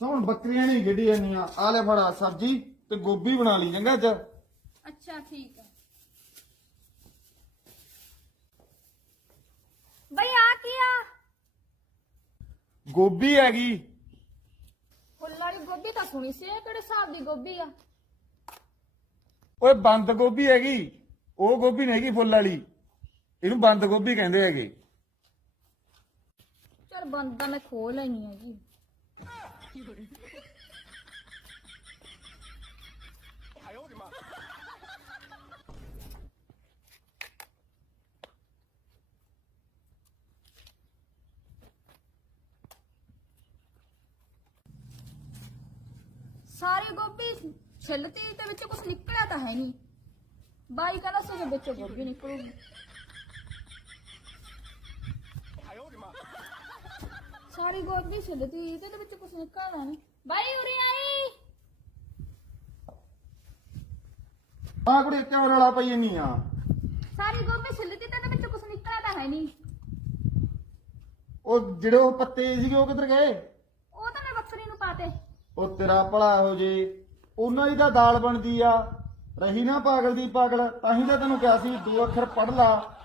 ਸੌਣ ਬੱਕਰੀਆਂ ਨਹੀਂ ਗੱਡੀ ਜਾਂਦੀਆਂ ਆ ਲੈ ਫੜਾ ਸਬਜੀ ਤੇ ਗੋਭੀ ਬਣਾ ਲਈ ਚੰਗਾ ਚ ਅੱਛਾ ਠੀਕ ਆ। ਬਈ ਆ ਕੀ ਆ? ਗੋਭੀ ਹੈਗੀ। ਫੁੱਲ ਵਾਲੀ ਗੋਭੀ ਤਾਂ ਸੁਣੀ ਸੀ ਇਹ ਕਿਹੜੇ ਹਿਸਾਬ ਦੀ ਗੋਭੀ ਆ? ਓਏ ਬੰਦ ਗੋਭੀ ਹੈਗੀ। ਉਹ ਗੋਭੀ ਨਹੀਂ ਹੈਗੀ ਫੁੱਲ ਵਾਲੀ। ਇਹਨੂੰ ਬੰਦ ਗੋਭੀ ਕਹਿੰਦੇ ਹੈਗੇ। ਚਲ ਬੰਦ ਤਾਂ ਮੈਂ ਖੋਲ ਲੈਣੀ ਆ ਜੀ ਸਾਰੀ ਗੋਭੀ ਛਿੱਲਤੀ ਤੇ ਵਿੱਚ ਕੁਝ ਨਿਕਲਿਆ ਤਾਂ ਹੈ ਨਹੀਂ ਬਾਈ ਕਹਿੰਦਾ ਸੀ ਵਿੱਚੋਂ ਗੋਭੀ ਨਿਕਲੂਗੀ ਗੋਭੀ ਛਿੱਲਤੀ ਤੇ ਇਹਦੇ ਵਿੱਚ ਕੁਝ ਨਿਕਲਣਾ ਨਹੀਂ। ਬਾਈ ਉਰੇ ਆਈ। ਆ ਕੁੜੇ ਕਿਉਂ ਰਲਾ ਪਈ ਜੰਨੀ ਆ? ਸਾਰੀ ਗੋਭੀ ਛਿੱਲਤੀ ਤੇ ਵਿੱਚ ਕੁਝ ਨਿਕਲਿਆ ਤਾਂ ਹੈ ਨਹੀਂ। ਉਹ ਜਿਹੜੇ ਉਹ ਪੱਤੇ ਸੀਗੇ ਉਹ ਕਿੱਧਰ ਗਏ? ਉਹ ਤਾਂ ਮੈਂ ਬੱਕਰੀ ਨੂੰ ਪਾਤੇ ਉਹ ਤੇਰਾ ਭਲਾ ਹੋ ਜੇ। ਉਹਨਾਂ ਦੀ ਤਾਂ ਦਾਲ ਬਣਦੀ ਆ। ਰਹੀ ਨਾ ਪਾਗਲ ਦੀ ਪਾਗਲ ਤਾਂ ਹੀ ਤਾਂ ਤੈਨੂੰ ਕਿਹਾ ਸੀ ਦੋ ਅੱਖਰ ਪੜ ਲਾ।